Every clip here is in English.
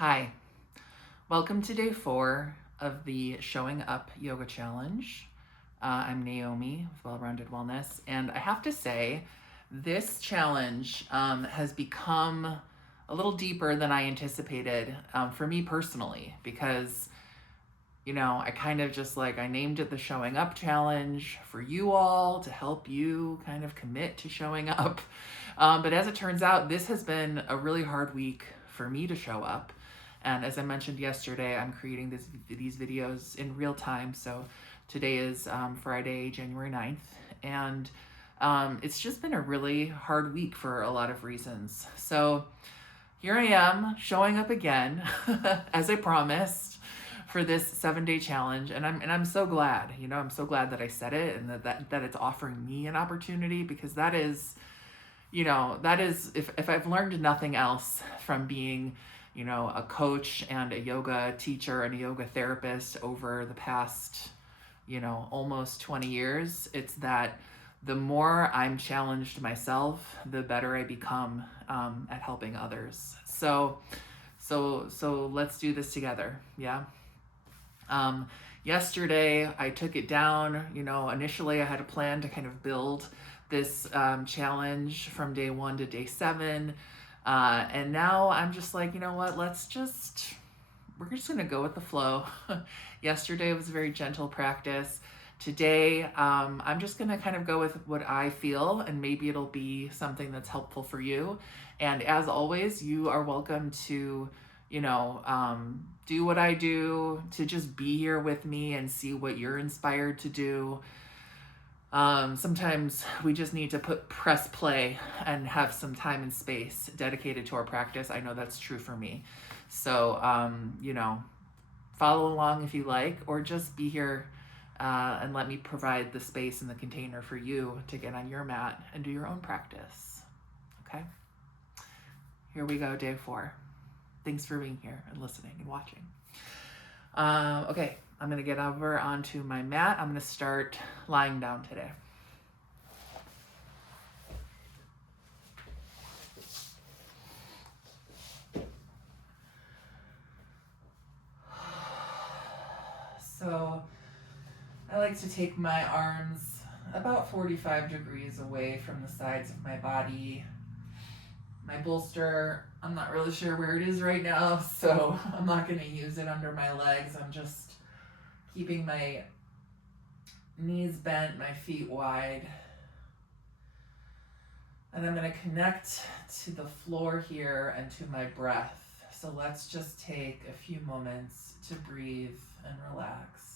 Hi, welcome to day 4 of the Showing Up Yoga Challenge. I'm Naomi with Well-Rounded Wellness, and I have to say, this challenge has become a little deeper than I anticipated for me personally, because I kind of just I named it the Showing Up Challenge for you all to help you kind of commit to showing up. But as it turns out, this has been a really hard week for me to show up. And as I mentioned yesterday, I'm creating these videos in real time. So today is Friday, January 9th. And it's just been a really hard week for a lot of reasons. So here I am showing up again, as I promised, for this 7-day challenge. And I'm so glad, I'm so glad that I said it and that it's offering me an opportunity, because that is, if I've learned nothing else from being a coach and a yoga teacher and a yoga therapist over the past, almost 20 years, it's that the more I'm challenged myself, the better I become at helping others. So let's do this together. Yeah. Yesterday I took it down. Initially I had a plan to kind of build this challenge from day 1 to day 7. And now I'm just like, you know what, we're just going to go with the flow. Yesterday was a very gentle practice. Today, I'm just going to kind of go with what I feel, and maybe it'll be something that's helpful for you. And as always, you are welcome to, do what I do, to just be here with me and see what you're inspired to do. Sometimes we just need to press play and have some time and space dedicated to our practice. I know that's true for me. So, follow along if you like, or just be here and let me provide the space and the container for you to get on your mat and do your own practice. Okay? Here we go, day 4. Thanks for being here and listening and watching. Okay, I'm going to get over onto my mat. I'm going to start lying down today. So I like to take my arms about 45 degrees away from the sides of my body. My bolster, I'm not really sure where it is right now, so I'm not going to use it under my legs. I'm just keeping my knees bent, my feet wide. And I'm going to connect to the floor here and to my breath. So let's just take a few moments to breathe and relax.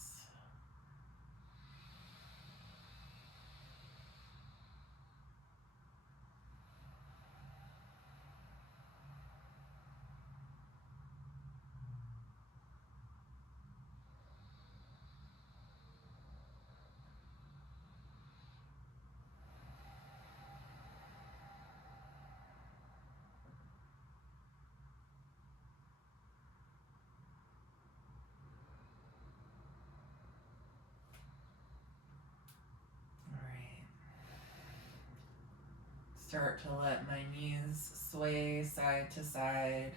Start to let my knees sway side to side,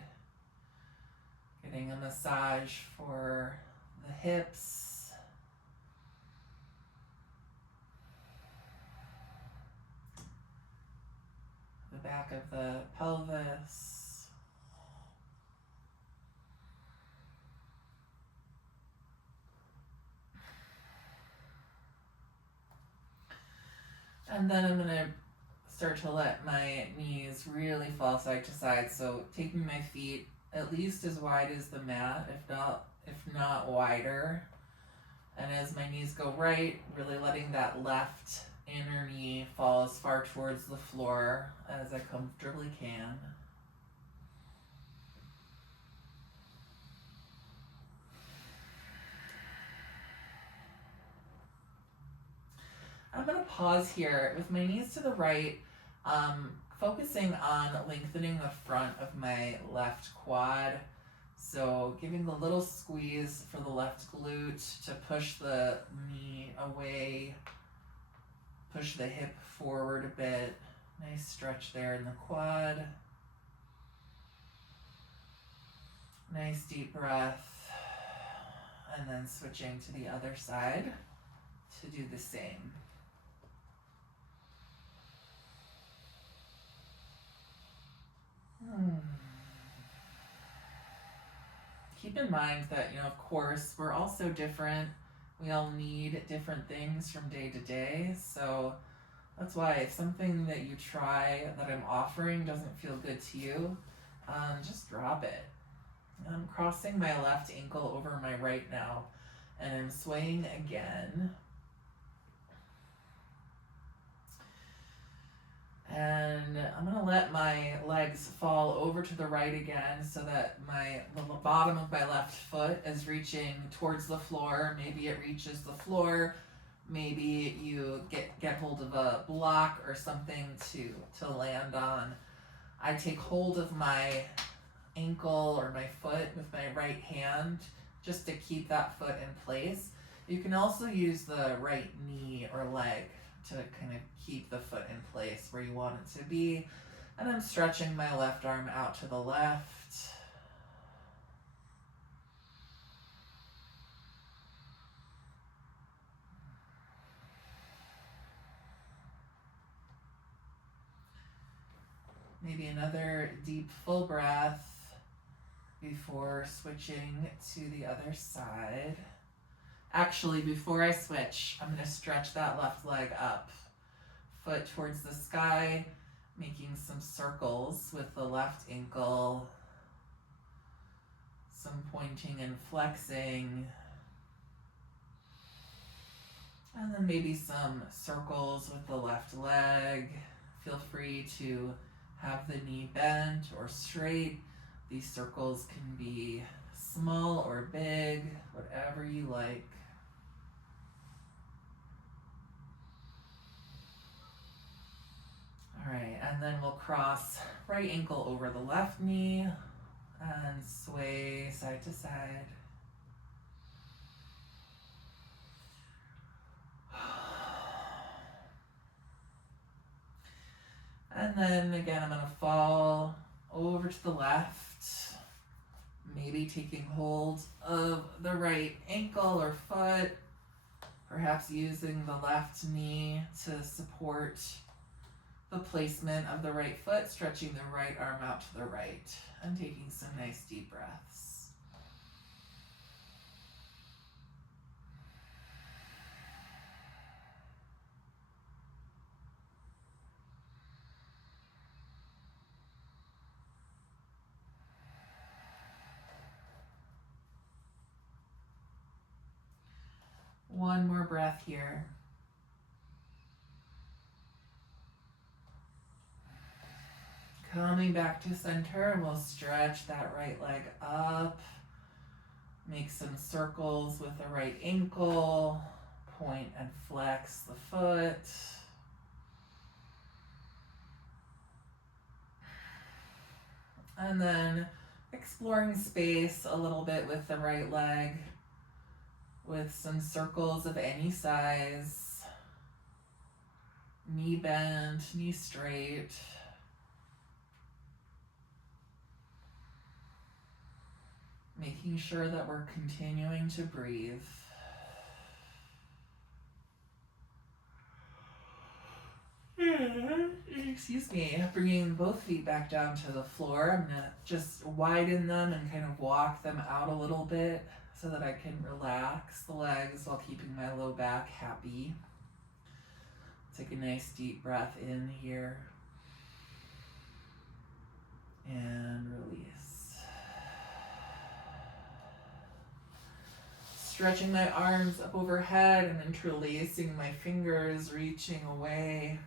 getting a massage for the hips, the back of the pelvis, and then I'm going to start to let my knees really fall side to side. So taking my feet at least as wide as the mat, if not wider. And as my knees go right, really letting that left inner knee fall as far towards the floor as I comfortably can. I'm going to pause here with my knees to the right, focusing on lengthening the front of my left quad. So giving a little squeeze for the left glute to push the knee away, push the hip forward a bit. Nice stretch there in the quad. Nice deep breath. And then switching to the other side to do the same. Keep in mind that, of course, we're all so different. We all need different things from day to day. So that's why if something that you try that I'm offering doesn't feel good to you, just drop it. I'm crossing my left ankle over my right now, and I'm swaying again. And I'm going to let my legs fall over to the right again so that the bottom of my left foot is reaching towards the floor. Maybe it reaches the floor. Maybe you get hold of a block or something to land on. I take hold of my ankle or my foot with my right hand just to keep that foot in place. You can also use the right knee or leg to kind of keep the foot in place where you want it to be. And I'm stretching my left arm out to the left. Maybe another deep full breath before switching to the other side. Actually, before I switch, I'm going to stretch that left leg up. Foot towards the sky, making some circles with the left ankle. Some pointing and flexing. And then maybe some circles with the left leg. Feel free to have the knee bent or straight. These circles can be small or big, whatever you like. All right, and then we'll cross right ankle over the left knee and sway side to side. And then again, I'm going to fall over to the left, maybe taking hold of the right ankle or foot, perhaps using the left knee to support the placement of the right foot, stretching the right arm out to the right, and taking some nice deep breaths. One more breath here. Coming back to center, and we'll stretch that right leg up. Make some circles with the right ankle. Point and flex the foot. And then exploring space a little bit with the right leg, with some circles of any size. Knee bent, knee straight. Making sure that we're continuing to breathe. Excuse me, bringing both feet back down to the floor. I'm gonna just widen them and kind of walk them out a little bit so that I can relax the legs while keeping my low back happy. Take a nice deep breath in here. And release. Stretching my arms up overhead and interlacing my fingers, reaching away.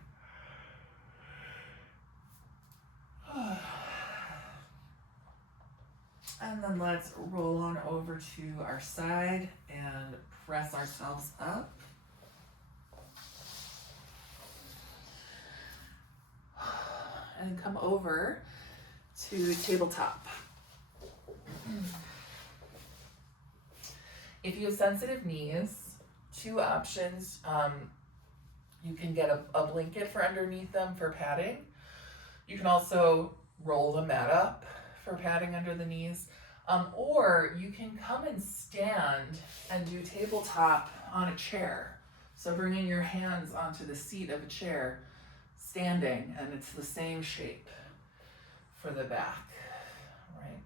And then let's roll on over to our side and press ourselves up. And come over to tabletop. If you have sensitive knees, two options. You can get a blanket for underneath them for padding. You can also roll the mat up for padding under the knees. Or you can come and stand and do tabletop on a chair. So bringing your hands onto the seat of a chair, standing, and it's the same shape for the back, right?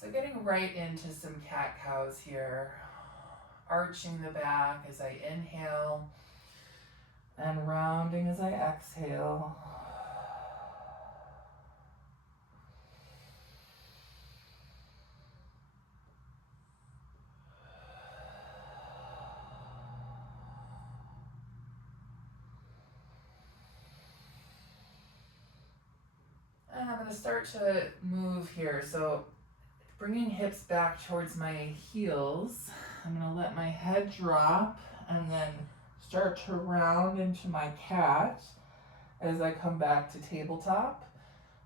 So getting right into some cat-cows here, arching the back as I inhale and rounding as I exhale. And I'm going to start to move here. So bringing hips back towards my heels, I'm going to let my head drop and then start to round into my cat as I come back to tabletop.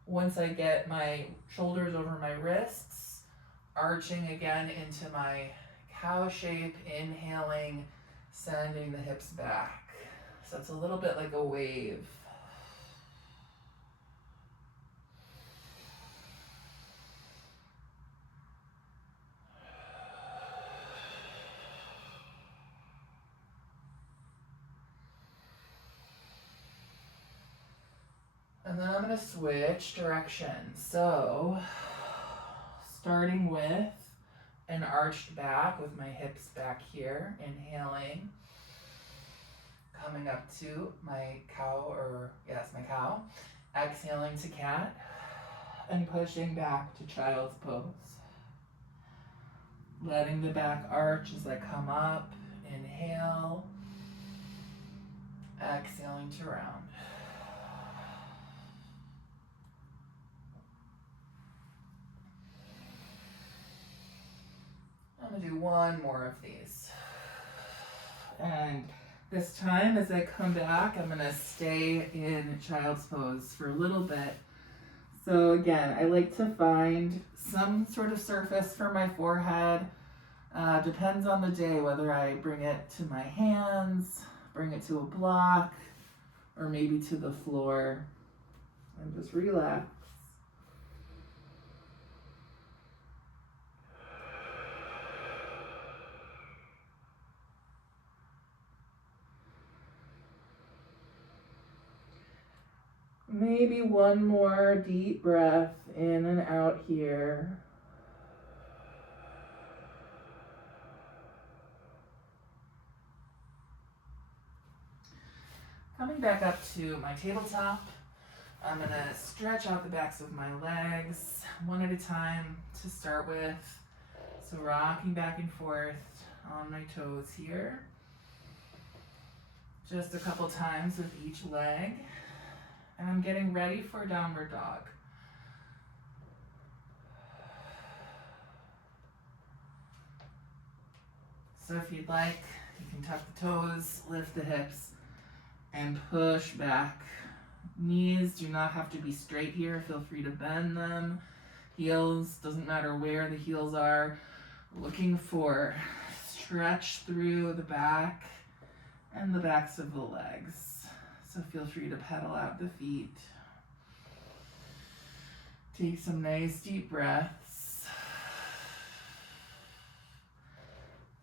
Once I get my shoulders over my wrists, arching again into my cow shape, inhaling, sending the hips back. So it's a little bit like a wave. And then I'm going to switch directions. So, starting with an arched back with my hips back here, inhaling, coming up to my cow, my cow, exhaling to cat, and pushing back to child's pose. Letting the back arch as I come up, inhale, exhaling to round. I'm going to do one more of these. And this time, as I come back, I'm going to stay in child's pose for a little bit. So again, I like to find some sort of surface for my forehead. Depends on the day, whether I bring it to my hands, bring it to a block, or maybe to the floor. And just relax. Maybe one more deep breath in and out here. Coming back up to my tabletop, I'm going to stretch out the backs of my legs one at a time to start with. So rocking back and forth on my toes here. Just a couple times with each leg. And I'm getting ready for downward dog. So if you'd like, you can tuck the toes, lift the hips, and push back. Knees do not have to be straight here. Feel free to bend them. Heels, doesn't matter where the heels are. Looking for stretch through the back and the backs of the legs. So feel free to pedal out the feet. Take some nice deep breaths.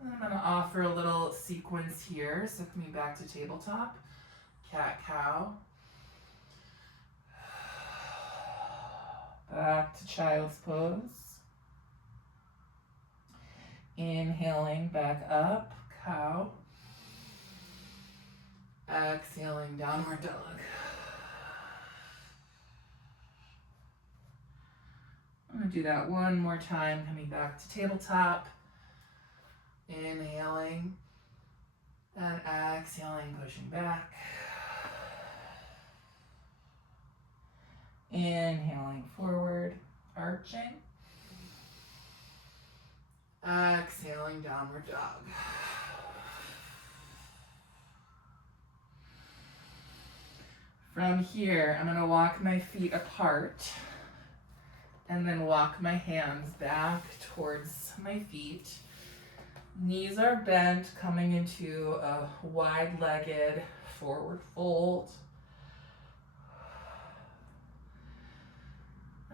And I'm going to offer a little sequence here. So coming back to tabletop, cat, cow. Back to child's pose. Inhaling back up, cow. Exhaling, downward dog. I'm going to do that one more time, coming back to tabletop. Inhaling and exhaling, pushing back. Inhaling forward, arching. Exhaling, downward dog. From here, I'm going to walk my feet apart and then walk my hands back towards my feet. Knees are bent, coming into a wide-legged forward fold.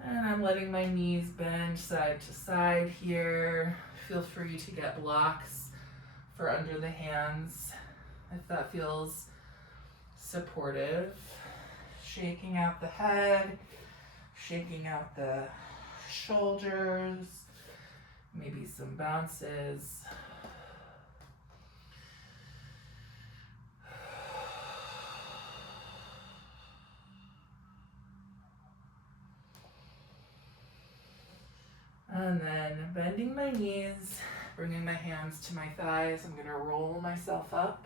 And I'm letting my knees bend side to side here. Feel free to get blocks for under the hands if that feels supportive. Shaking out the head, shaking out the shoulders, maybe some bounces. And then bending my knees, bringing my hands to my thighs. I'm going to roll myself up,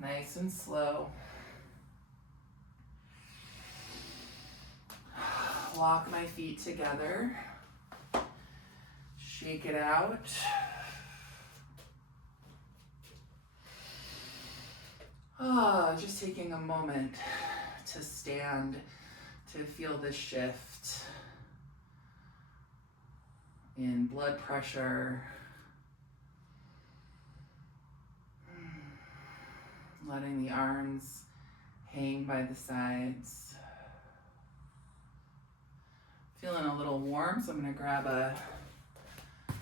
nice and slow. Walk my feet together, shake it out. Just taking a moment to stand, to feel the shift in blood pressure. Letting the arms hang by the sides. Feeling a little warm, so I'm going to grab a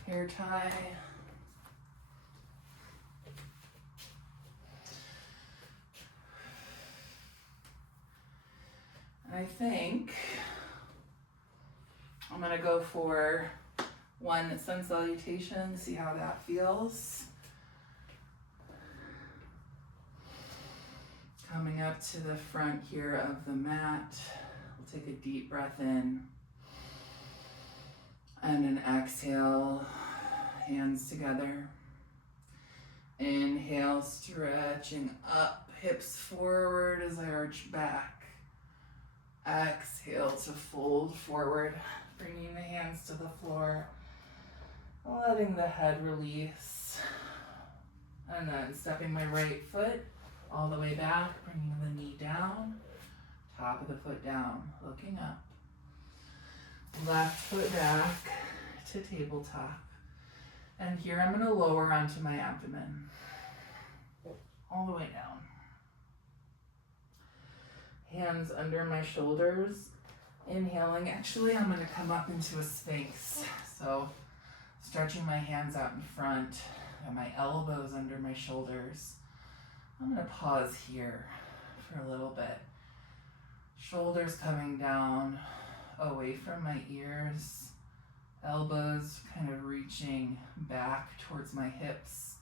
hair tie. I think I'm going to go for one sun salutation, see how that feels. Coming up to the front here of the mat, we'll take a deep breath in. And an exhale, hands together. Inhale, stretching up, hips forward as I arch back. Exhale to fold forward, bringing the hands to the floor, letting the head release. And then stepping my right foot all the way back, bringing the knee down, top of the foot down, looking up. Left foot back to tabletop. And here I'm going to lower onto my abdomen, all the way down. Hands under my shoulders. Inhaling, actually I'm going to come up into a sphinx. So stretching my hands out in front and my elbows under my shoulders. I'm going to pause here for a little bit. Shoulders coming down away from my ears. Elbows kind of reaching back towards my hips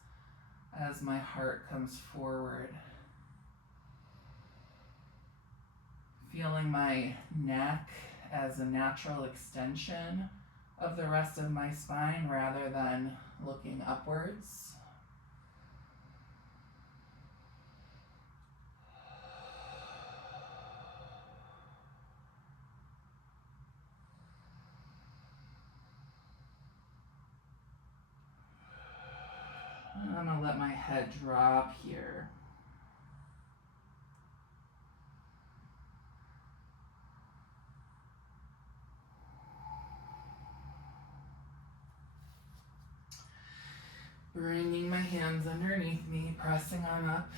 as my heart comes forward. Feeling my neck as a natural extension of the rest of my spine rather than looking upwards. And I'm going to let my head drop here. Bringing my hands underneath me, pressing on up,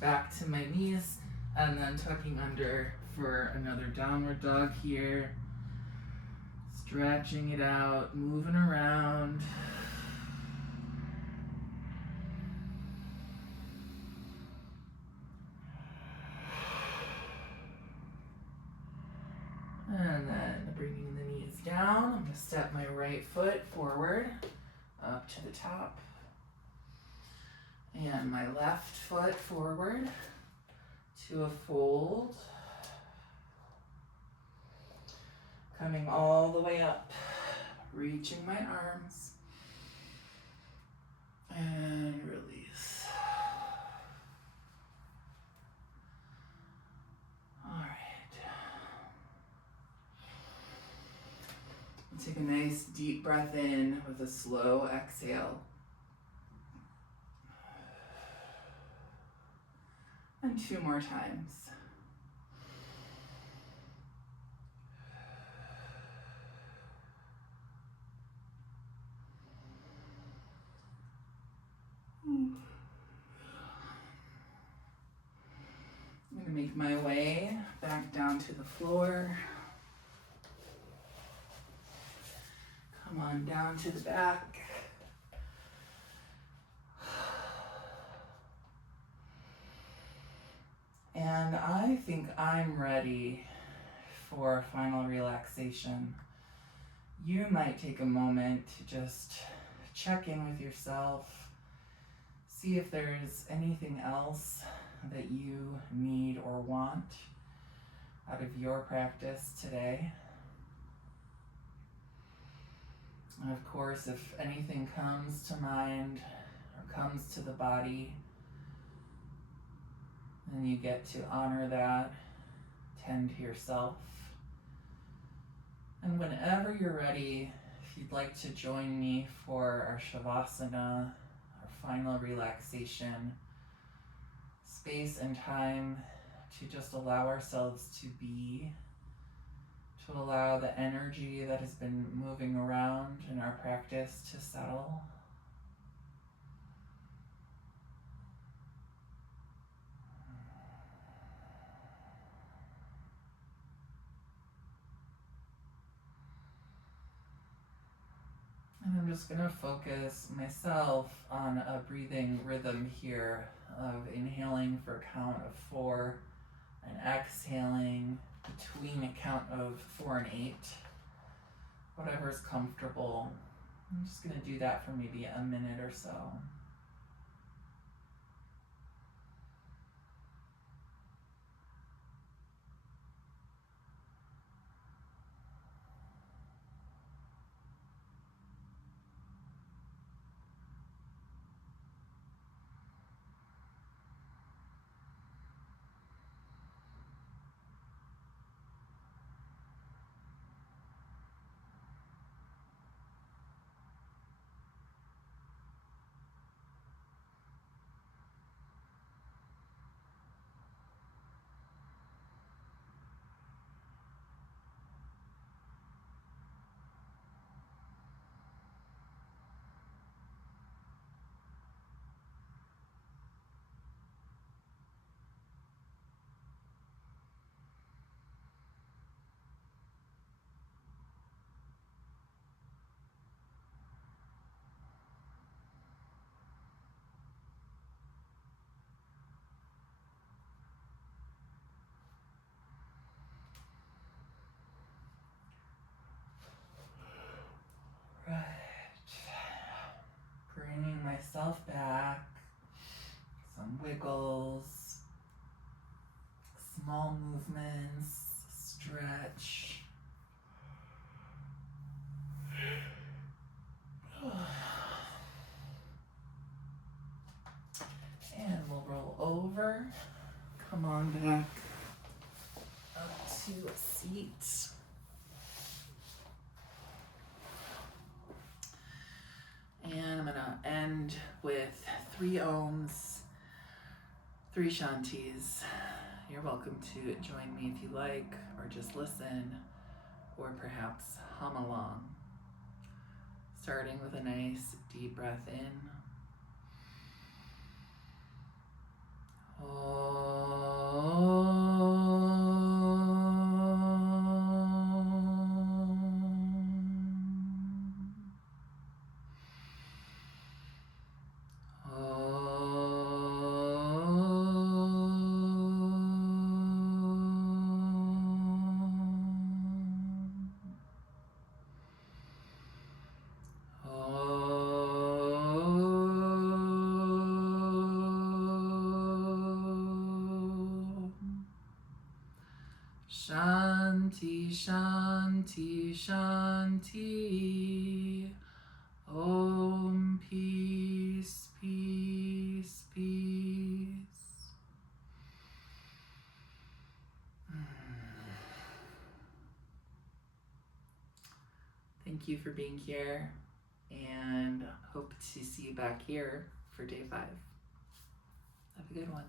back to my knees, and then tucking under for another downward dog here. Stretching it out, moving around. And then bringing the knees down, I'm going to step my right foot forward, up to the top. And my left foot forward to a fold. Coming all the way up, reaching my arms. And release. All right. Take a nice deep breath in with a slow exhale. And 2 more times. I'm going to make my way back down to the floor. Come on down to the back. And I think I'm ready for a final relaxation. You might take a moment to just check in with yourself, see if there's anything else that you need or want out of your practice today. And of course, if anything comes to mind or comes to the body, then you get to honor that, tend to yourself. And whenever you're ready, if you'd like to join me for our Savasana, our final relaxation, space and time to just allow ourselves to be, to allow the energy that has been moving around in our practice to settle. And I'm just going to focus myself on a breathing rhythm here of inhaling for a count of 4 and exhaling between a count of 4 and 8. Whatever's comfortable. I'm just going to do that for maybe a minute or so. Right. Bringing myself back. Some wiggles. Small movements. Stretch. And we'll roll over. Come on back up to a seat. And I'm gonna end with 3 ohms, 3 shantis. You're welcome to join me if you like, or just listen, or perhaps hum along. Starting with a nice deep breath in. Shanti, shanti, shanti. Om, peace, peace, peace. Thank you for being here, and hope to see you back here for day 5. Have a good one.